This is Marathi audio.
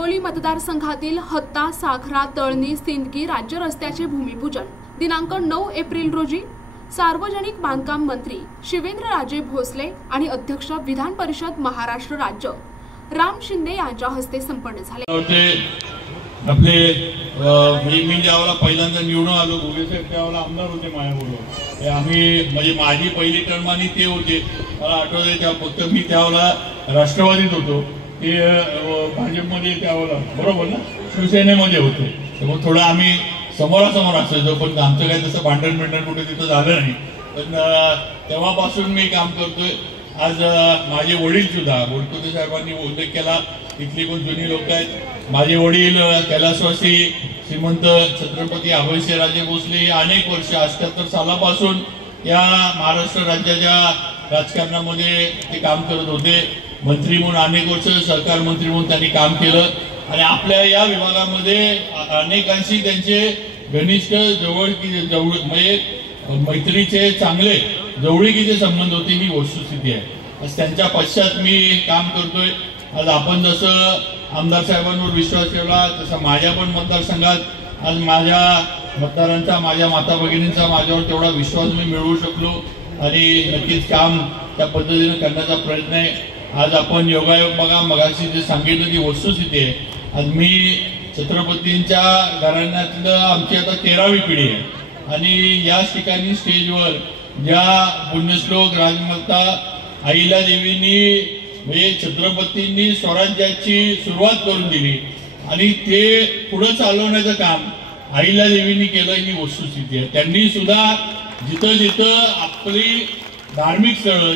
हिंगोली मतदारसंघातील हत्ता साखरा तळणी सिंदगी राज्य रस्त्याचे भूमिपूजन दिनांक 9 एप्रिल रोजी सार्वजनिक बांधकाम मंत्री शिवेंद्रराजे भोसले आणि अध्यक्ष विधान परिषद महाराष्ट्र राज्य राम शिंदे यांच्या हस्ते संपन्न झाले। आपले मी ज्यावेळेला पहिल्यांदा निवडून आलो गोगेसाहेब त्यावेळेला आमदार होते माझ्याबरोबर। आम्ही म्हणजे माझी पहिली टर्म आणि ते होते, मला आठवते त्या फक्त मी त्यावेळेला राष्ट्रवादीत होतो, ते भाजपमध्ये त्यावेळेला बरोबर ना शिवसेनेमध्ये होते, त्यामुळे थोडं आम्ही समोरासमोर असायचो, पण आमचं काही तसं भांडण कुठे तिथं झालं नाही। पण तेव्हापासून मी काम करतोय। आज माझे वडील सुद्धा बोडकोते साहेबांनी उल्लेख केला, इथली कोण जुनी लोक आहेत। माझे वडील कैलासवासी श्रीमंत छत्रपती अभयसिंहराजे भोसले अनेक वर्ष 78 सालापासून या महाराष्ट्र राज्याच्या राजकारणामध्ये ते काम करत होते। मंत्री म्हणून अनेक वर्ष सहकार मंत्री म्हणून त्यांनी काम केलं आणि आपल्या या विभागामध्ये अनेकांशी त्यांचे घनिष्ठ म्हणजे मैत्रीचे चांगले जवळीकीचे संबंध होते, ही वस्तुस्थिती आहे। आज त्यांच्या पश्चात मी काम करतोय। आज आपण जसं आमदार साहेबांवर विश्वास ठेवला तसं माझ्या पण मतदारसंघात आज माझ्या मतदारांचा माझ्या माता भगिनींचा माझ्यावर तेवढा विश्वास मी मिळवू शकलो आणि नक्कीच काम त्या पद्धतीने करण्याचा प्रयत्न आहे। आज आपण योगायोग बघा, मगाशी जे सांगितलं ती वस्तुस्थिती आहे। आज मी छत्रपतींच्या घराण्यातलं आमची आता 13वी पिढी आहे आणि याच ठिकाणी स्टेजवर ज्या पुण्यश्लोक राजमाता अहिल्यादेवींनी म्हणजे छत्रपतींनी स्वराज्याची सुरुवात करून दिली आणि ते पुढे चालवण्याचं काम अहिल्यादेवींनी केलं, ही वस्तुस्थिती आहे। त्यांनी सुद्धा जिथं जिथं आपली धार्मिक स्थळं